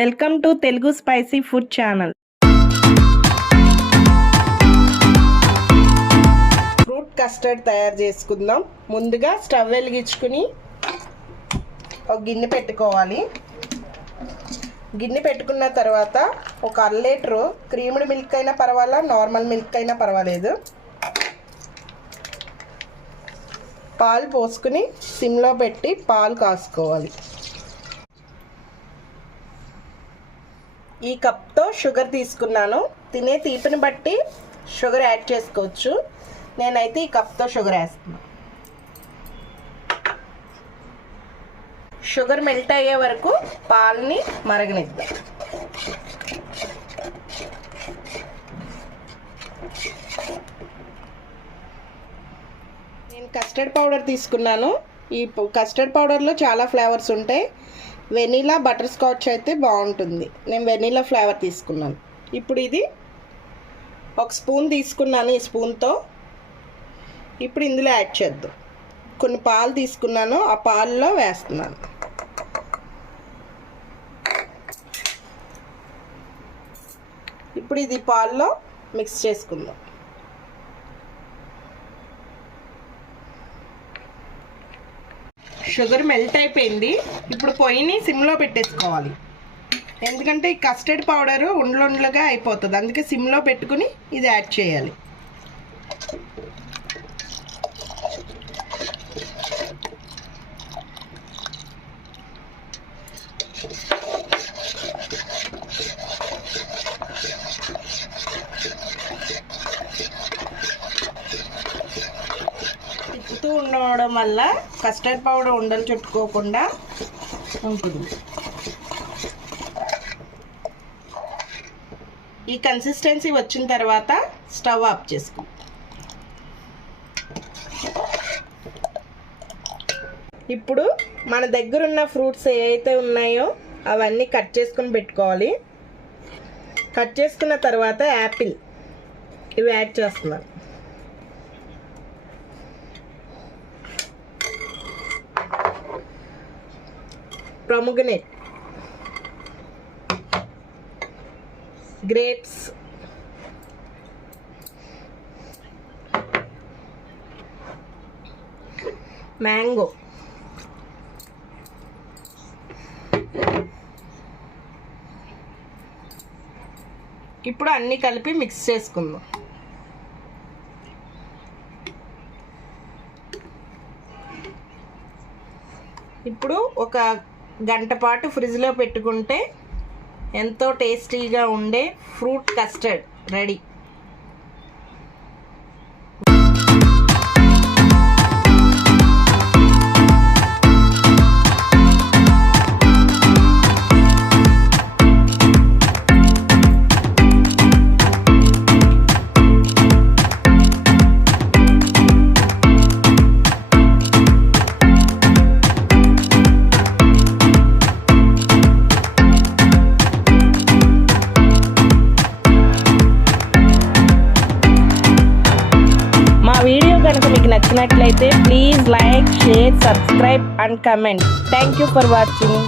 Welcome to Telugu spicy food channel. Fruit custard తయారు చేసుకుందాం. ముందుగా స్టవ్ వెలిగించుకుని ఒక గిన్నె పెట్టుకోవాలి. గిన్నె పెట్టుకున్న తర్వాత ఒక అర లీటరు క్రీమ్డ్ మిల్క్ అయినా పర్వాలా నార్మల్ మిల్క్ అయినా పర్వాలేదు. పాలు పోసుకుని సిమ్లో పెట్టి పాలు కాసుకోవాలి. ఈ కప్తో షుగర్ తీసుకున్నాను. తినే తీపిని బట్టి షుగర్ యాడ్ చేసుకోవచ్చు. నేనైతే ఈ కప్తో షుగర్ వేస్తున్నాను షుగర్ మెల్ట్ అయ్యే వరకు పాలని మరగనిద్దాం. నేను కస్టర్డ్ పౌడర్ తీసుకున్నాను. ఈ కస్టర్డ్ పౌడర్లో చాలా ఫ్లేవర్స్ ఉంటాయి. వెనీలా బటర్ స్కాచ్ అయితే బాగుంటుంది. నేను వెనీలా ఫ్లేవర్ తీసుకున్నాను. ఇప్పుడు ఇది ఒక స్పూన్ తీసుకున్నాను ఈ స్పూన్తో. ఇప్పుడు ఇందులో యాడ్ చేద్దాం. కొన్ని పాలు తీసుకున్నాను ఆ పాలలో వేస్తున్నాను. ఇప్పుడు ఇది పాల్లో మిక్స్ చేసుకుందాం. షుగర్ మెల్ట్ అయిపోయింది. ఇప్పుడు పొయ్యిని సిమ్లో పెట్టేసుకోవాలి. ఎందుకంటే ఈ కస్టర్డ్ పౌడరు ఉండలుండలుగా అయిపోతుంది. అందుకే సిమ్లో పెట్టుకుని ఇది యాడ్ చేయాలి. తిప్పుతూ ఉండడం వల్ల కస్టర్డ్ పౌడర్ ఉండలు చుట్టుకోకుండా ఉంటుంది. ఈ కన్సిస్టెన్సీ వచ్చిన తర్వాత స్టవ్ ఆఫ్ చేసుకో. ఇప్పుడు మన దగ్గర ఉన్న ఫ్రూట్స్ ఏవైతే ఉన్నాయో అవన్నీ కట్ చేసుకుని పెట్టుకోవాలి. కట్ చేసుకున్న తర్వాత యాపిల్. ఇవి యాడ్ చేస్తున్నాను. ప్రొముగనేట్ గ్రేప్స్ మ్యాంగో ఇప్పుడు అన్నీ కలిపి మిక్స్ చేసుకుందాం. ఇప్పుడు ఒక గంట పాటు ఫ్రిడ్జ్లో పెట్టుకుంటే ఎంతో టేస్టీగా ఉండే ఫ్రూట్ కస్టర్డ్ రెడీ. నచ్చినట్లయితే please like share subscribe and comment. Thank you for watching